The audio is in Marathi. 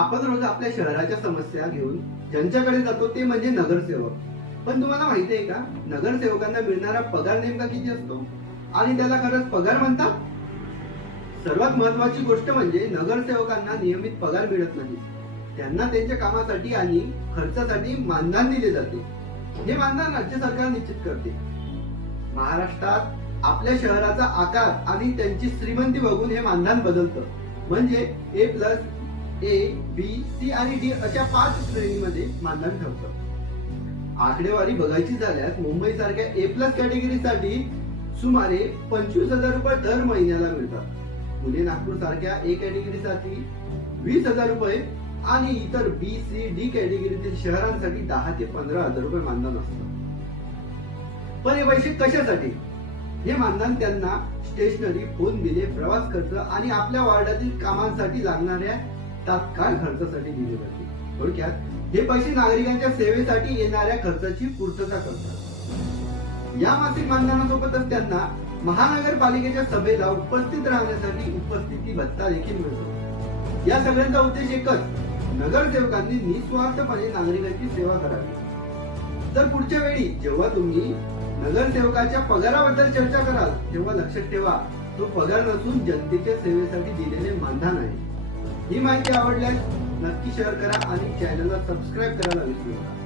आपण रोज आपल्या शहराच्या समस्या घेऊन ज्यांच्याकडे जातो ते म्हणजे नगरसेवक. पण तुम्हाला माहिती आहे का, नगरसेवकांना मिळणारा पगार नेमका किती असतो आणि त्याला खरंच पगार म्हणतात? सर्वात महत्वाची गोष्ट म्हणजे नगरसेवकांना नियमित पगार मिळत नाही. त्यांना त्यांच्या कामासाठी आणि खर्चासाठी मानधन दिले जाते. हे मानधन राज्य सरकार निश्चित करते. महाराष्ट्रात आपल्या शहराचा आकार आणि त्यांची श्रीमंती बघून हे मानधन बदलतं. म्हणजे A+, A, B, C आणि D अशा 5 श्रेणीमध्ये मानधन ठेवतं. आकडेवारी बघायची झाल्यास मुंबई सारख्या A+ कॅटेगरीसाठी सुमारे 25,000 रुपये दर महिन्याला मिळतात. पुणे नागपूर सारख्या A कॅटेगरीसाठी 20,000 रुपये आणि इतर B, C, D कॅटेगरीतील शहरांसाठी 10,000 ते 15,000 रुपये मानधन असतं. पण हे पैसे कशासाठी? हे मानधन त्यांना स्टेशनरी, फोन बिले, प्रवास खर्च आणि आपल्या वार्डातील कामांसाठी लागणाऱ्या तात्काळ खर्चासाठी दिले जाते. थोडक्यात हे पैसे नागरिकांच्या सेवेसाठी येणाऱ्या खर्चाची पूर्तता करतात. या मासिक मानधनासोबतच त्यांना महानगरपालिकेच्या सभेला उपस्थित राहण्यासाठी उपस्थिती भत्ता देखील मिळतो. या सगळ्यांचा उद्देश एकच, नगरसेवकांनी निस्वार्थपणे नागरिकांची सेवा करावी. तर पुढच्या वेळी जेव्हा तुम्ही नगरसेवकाच्या पगाराबद्दल चर्चा कराल तेव्हा लक्षात ठेवा, तो पगार नसून जनतेच्या सेवेसाठी दिलेले मानधन आहे. ही माहिती आवडल्यास नक्की शेअर करा आणि चॅनलला सबस्क्राईब करायला विसरू नका.